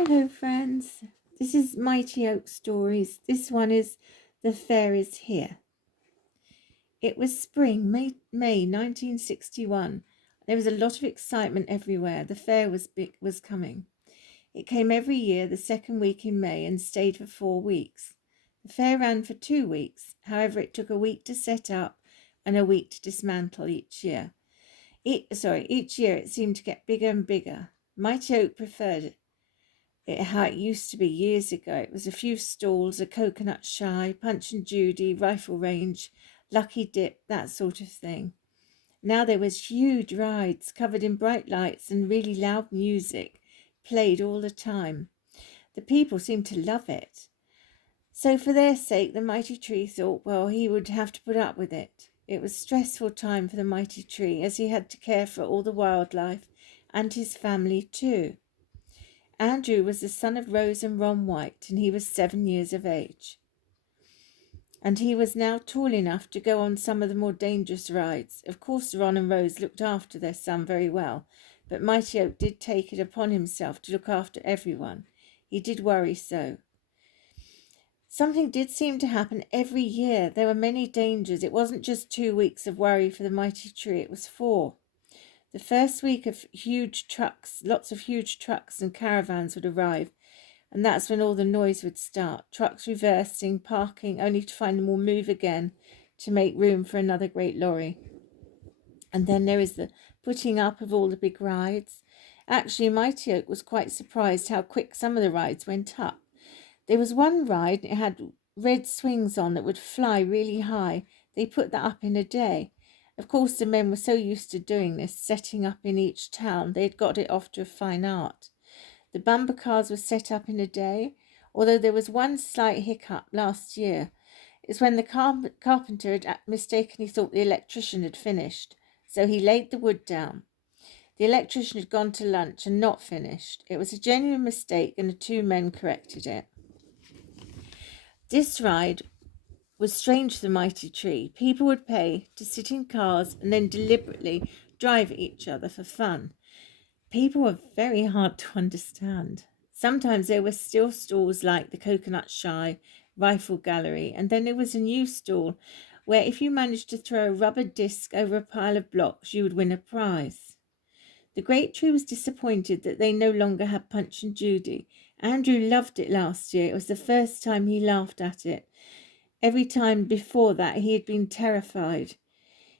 Hello, friends. This is Mighty Oak Stories. This one is The Fair is Here. It was spring, May 1961. There was a lot of excitement everywhere. The fair was coming. It came every year, the second week in May, and stayed for 4 weeks. The fair ran for 2 weeks. However, it took a week to set up and a week to dismantle each year. Each year it seemed to get bigger and bigger. Mighty Oak preferred how it used to be years ago. It was a few stalls, a coconut shy, Punch and Judy, rifle range, lucky dip, that sort of thing. Now there was huge rides covered in bright lights and really loud music played all the time. The people seemed to love it. So for their sake, the mighty tree thought, well, he would have to put up with it. It was a stressful time for the mighty tree, as he had to care for all the wildlife and his family too. Andrew was the son of Rose and Ron White, and he was 7 years of age. And he was now tall enough to go on some of the more dangerous rides. Of course, Ron and Rose looked after their son very well, but Mighty Oak did take it upon himself to look after everyone. He did worry so. Something did seem to happen every year. There were many dangers. It wasn't just 2 weeks of worry for the mighty tree, it was 4. The first week of lots of huge trucks and caravans would arrive, and that's when all the noise would start. Trucks reversing, parking, only to find them all move again to make room for another great lorry. And then there is the putting up of all the big rides. Actually, Mighty Oak was quite surprised how quick some of the rides went up. There was one ride, it had red swings on that would fly really high. They put that up in a day. Of course, the men were so used to doing this, setting up in each town, they had got it off to a fine art. The bumper cars were set up in a day, although there was one slight hiccup last year. It's when the carpenter had mistakenly thought the electrician had finished, so he laid the wood down. The electrician had gone to lunch and not finished. It was a genuine mistake, and the 2 men corrected it. This ride was strange to the mighty tree. People would pay to sit in cars and then deliberately drive at each other for fun. People were very hard to understand. Sometimes there were still stalls like the Coconut Shy, Rifle Gallery, and then there was a new stall where if you managed to throw a rubber disc over a pile of blocks, you would win a prize. The great tree was disappointed that they no longer had Punch and Judy. Andrew loved it last year. It was the first time he laughed at it. Every time before that, he had been terrified.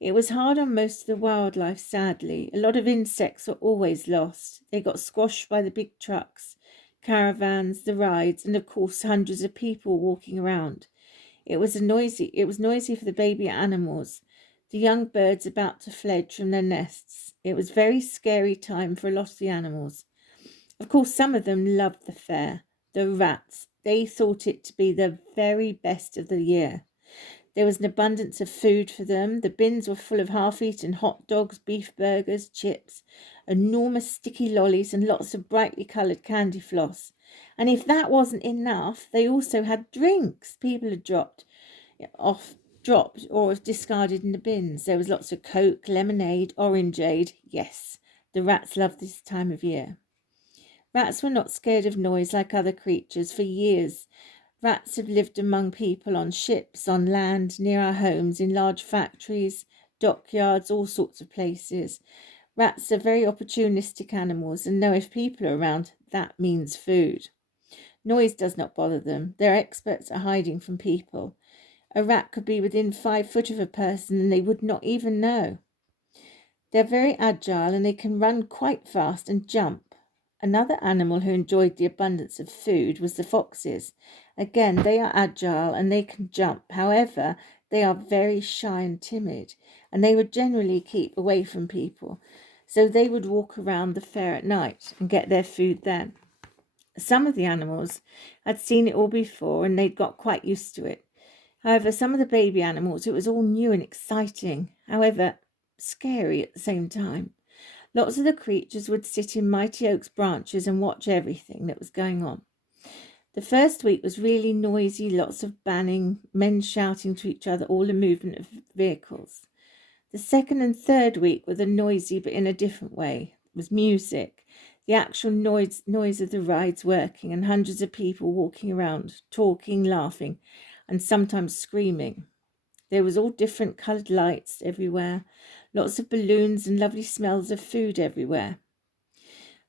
It was hard on most of the wildlife, sadly. A lot of insects were always lost. They got squashed by the big trucks, caravans, the rides, and of course hundreds of people walking around. It was noisy for the baby animals, the young birds about to fledge from their nests. It was a very scary time for a lot of the animals. Of course, some of them loved the fair. The rats, they thought it to be the very best of the year. There was an abundance of food for them. The bins were full of half-eaten hot dogs, beef burgers, chips, enormous sticky lollies, and lots of brightly coloured candy floss. And if that wasn't enough, they also had drinks people had dropped or discarded in the bins. There was lots of Coke, lemonade, orangeade. Yes, the rats loved this time of year. Rats were not scared of noise like other creatures. For years, rats have lived among people on ships, on land, near our homes, in large factories, dockyards, all sorts of places. Rats are very opportunistic animals and know if people are around, that means food. Noise does not bother them. They're experts at hiding from people. A rat could be within 5 foot of a person and they would not even know. They're very agile and they can run quite fast and jump. Another animal who enjoyed the abundance of food was the foxes. Again, they are agile and they can jump. However, they are very shy and timid, and they would generally keep away from people. So they would walk around the fair at night and get their food then. Some of the animals had seen it all before and they'd got quite used to it. However, some of the baby animals, it was all new and exciting. However, scary at the same time. Lots of the creatures would sit in Mighty Oak's branches and watch everything that was going on. The first week was really noisy, lots of banging, men shouting to each other, all the movement of vehicles. The second and third week were the noisy but in a different way. It was music. the actual noise of the rides working, and hundreds of people walking around, talking, laughing, and sometimes screaming. There was all different coloured lights everywhere, lots of balloons and lovely smells of food everywhere.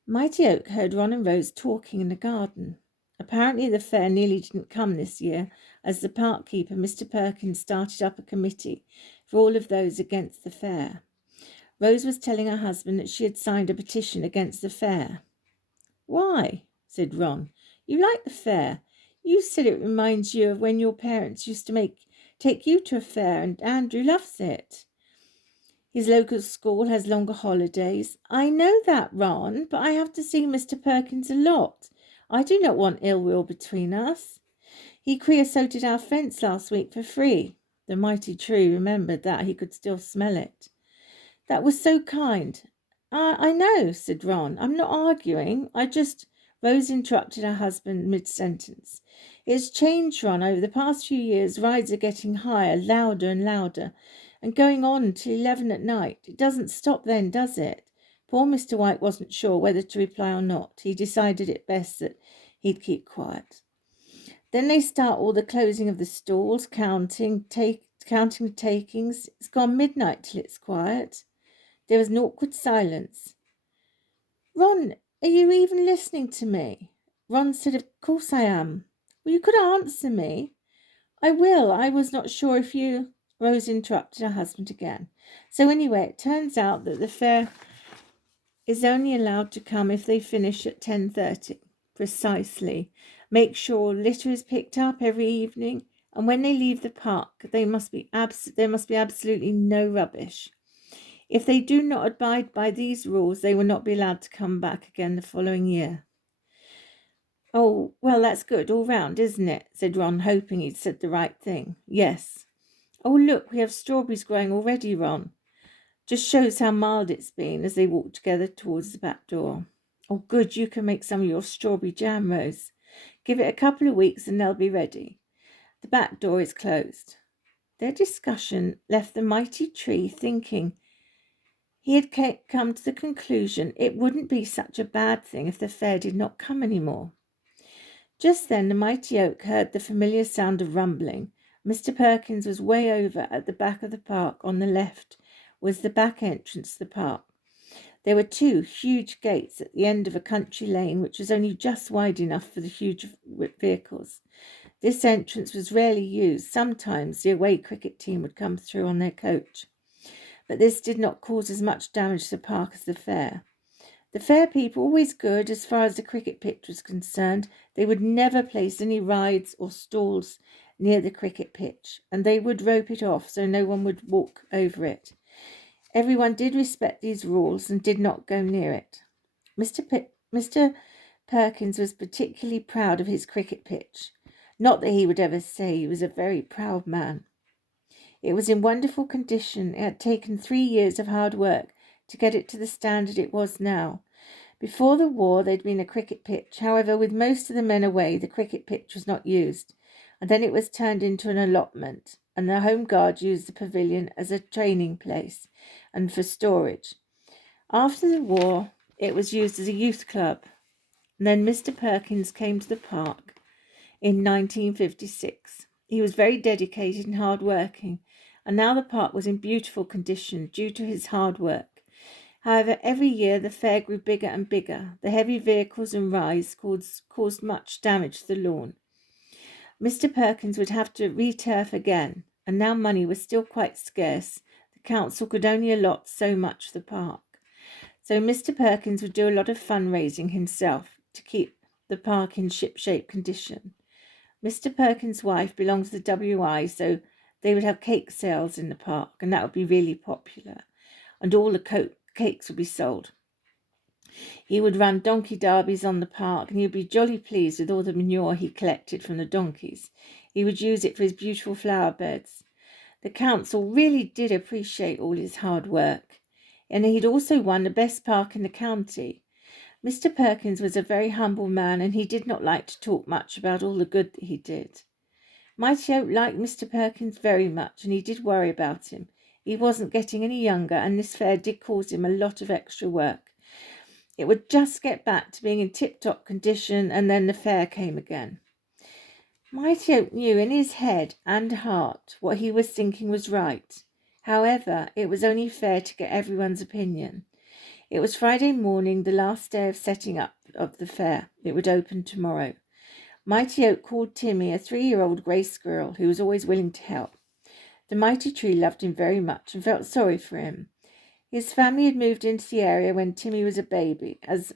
Mighty Oak heard Ron and Rose talking in the garden. Apparently the fair nearly didn't come this year, as the park keeper, Mr. Perkins, started up a committee for all of those against the fair. Rose was telling her husband that she had signed a petition against the fair. "Why?" said Ron. "You like the fair. You said it reminds you of when your parents used to take you to a fair, and Andrew loves it. His local school has longer holidays." "I know that, Ron, but I have to see Mr. Perkins a lot. I do not want ill will between us. He creosoted our fence last week for free." The mighty tree remembered that he could still smell it. "That was so kind." I know," said Ron. "I'm not arguing. Rose interrupted her husband mid-sentence. "It's changed, Ron. Over the past few years, rides are getting higher, louder and louder, and going on till 11 at night. It doesn't stop then, does it?" Poor Mr. White wasn't sure whether to reply or not. He decided it best that he'd keep quiet. "Then they start all the closing of the stalls, counting the takings. It's gone midnight till it's quiet." There was an awkward silence. "Ron, are you even listening to me?" Ron said, "Of course I am." "Well, you could answer me." "I will. I was not sure if you—" Rose interrupted her husband again. "So anyway, it turns out that the fair is only allowed to come if they finish at 10:30. Precisely. Make sure litter is picked up every evening, and when they leave the park, there must be absolutely no rubbish. If they do not abide by these rules, they will not be allowed to come back again the following year." "Oh, well, that's good all round, isn't it?" said Ron, hoping he'd said the right thing. "Yes." "Oh, look, we have strawberries growing already, Ron. Just shows how mild it's been," as they walked together towards the back door. "Oh, good, you can make some of your strawberry jam, Rose. Give it a couple of weeks and they'll be ready. The back door is closed." Their discussion left the mighty tree thinking. He had come to the conclusion it wouldn't be such a bad thing if the fair did not come any more. Just then the mighty oak heard the familiar sound of rumbling. Mr. Perkins was way over at the back of the park. On the left was the back entrance to the park. There were two huge gates at the end of a country lane, which was only just wide enough for the huge vehicles. This entrance was rarely used. Sometimes the away cricket team would come through on their coach, but this did not cause as much damage to the park as the fair. The fair people were always good as far as the cricket pitch was concerned. They would never place any rides or stalls near the cricket pitch, and they would rope it off so no one would walk over it. Everyone did respect these rules and did not go near it. Mr. Perkins was particularly proud of his cricket pitch. Not that he would ever say he was a very proud man. It was in wonderful condition. It had taken 3 years of hard work to get it to the standard it was now. Before the war, there'd been a cricket pitch. However, with most of the men away, the cricket pitch was not used, and then it was turned into an allotment, and the Home Guard used the pavilion as a training place and for storage. After the war, it was used as a youth club. And then Mr. Perkins came to the park in 1956. He was very dedicated and hard-working, and now the park was in beautiful condition due to his hard work. However, every year the fair grew bigger and bigger. The heavy vehicles and rides caused much damage to the lawn. Mr. Perkins would have to returf again, and now money was still quite scarce. The council could only allot so much for the park. So Mr. Perkins would do a lot of fundraising himself to keep the park in ship-shape condition. Mr. Perkins' wife belonged to the WI, so they would have cake sales in the park, and that would be really popular, and all the cakes would be sold. He would run donkey derbies on the park, and he would be jolly pleased with all the manure he collected from the donkeys. He would use it for his beautiful flower beds. The council really did appreciate all his hard work, and he'd also won the best park in the county. Mr. Perkins was a very humble man, and he did not like to talk much about all the good that he did. Mighty Oak liked Mr. Perkins very much, and he did worry about him. He wasn't getting any younger, and this fair did cause him a lot of extra work. It would just get back to being in tip-top condition, and then the fair came again. Mighty Oak knew in his head and heart what he was thinking was right. However, it was only fair to get everyone's opinion. It was Friday morning, the last day of setting up of the fair. It would open tomorrow. Mighty Oak called Timmy, a 3-year-old grey squirrel who was always willing to help. The mighty tree loved him very much and felt sorry for him. His family had moved into the area when Timmy was a baby, as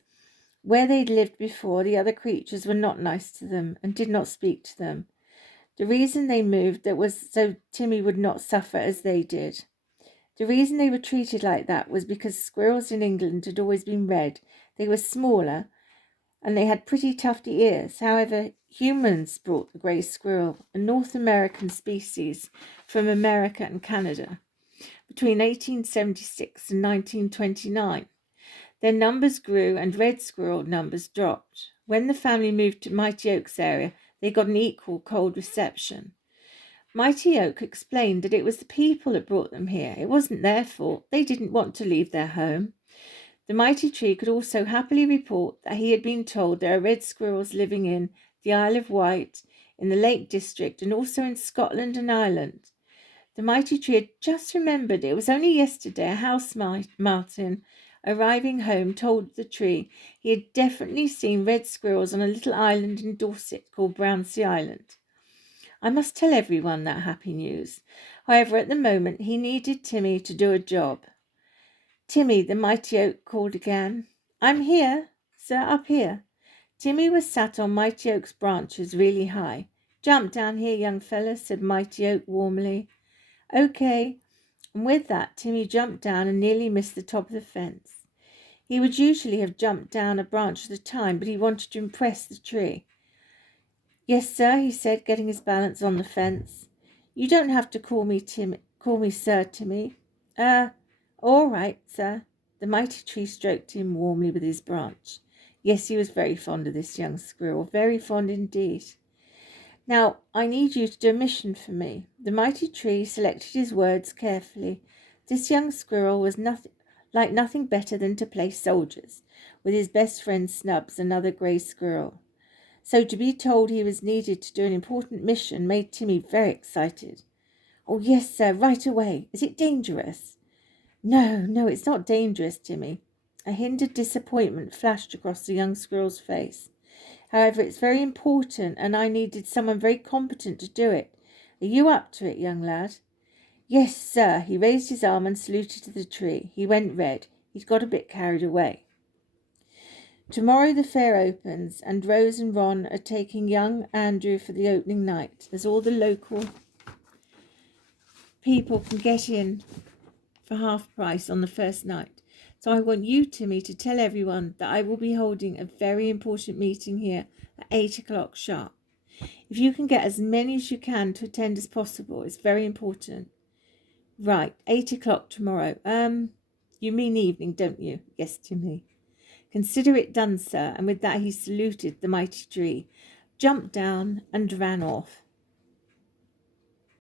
where they'd lived before, the other creatures were not nice to them and did not speak to them. The reason they moved was so Timmy would not suffer as they did. The reason they were treated like that was because squirrels in England had always been red. They were smaller and they had pretty tufty ears. However, humans brought the grey squirrel, a North American species, from America and Canada between 1876 and 1929. Their numbers grew and red squirrel numbers dropped. When the family moved to Mighty Oak's area, they got an equal cold reception. Mighty Oak explained that it was the people that brought them here. It wasn't their fault. They didn't want to leave their home. The mighty tree could also happily report that he had been told there are red squirrels living in the Isle of Wight, in the Lake District, and also in Scotland and Ireland. The mighty tree had just remembered it was only yesterday a house martin arriving home told the tree he had definitely seen red squirrels on a little island in Dorset called Brownsea Island. I must tell everyone that happy news. However, at the moment he needed Timmy to do a job. Timmy, the mighty oak called again. I'm here, sir, up here. Timmy was sat on Mighty Oak's branches really high. Jump down here, young fella, said Mighty Oak warmly. Okay. And with that, Timmy jumped down and nearly missed the top of the fence. He would usually have jumped down a branch at a time, but he wanted to impress the tree. Yes, sir, he said, getting his balance on the fence. You don't have to call me sir, Timmy. All right, sir. The mighty tree stroked him warmly with his branch. Yes, he was very fond of this young squirrel, very fond indeed. Now, I need you to do a mission for me. The mighty tree selected his words carefully. This young squirrel was nothing better than to play soldiers with his best friend Snubs, another grey squirrel. So to be told he was needed to do an important mission made Timmy very excited. Oh, yes, sir, right away. Is it dangerous? No, it's not dangerous, Timmy. A hint of disappointment flashed across the young squirrel's face. However, it's very important, and I needed someone very competent to do it. Are you up to it, young lad? Yes, sir. He raised his arm and saluted to the tree. He went red. He'd got a bit carried away. Tomorrow the fair opens, and Rose and Ron are taking young Andrew for the opening night, as all the local people can get in for half price on the first night. So I want you, Timmy, to tell everyone that I will be holding a very important meeting here at 8 o'clock sharp. If you can get as many as you can to attend as possible, it's very important. Right, 8 o'clock tomorrow. You mean evening, don't you? Yes, Timmy. Consider it done, sir. And with that he saluted the mighty tree, jumped down and ran off.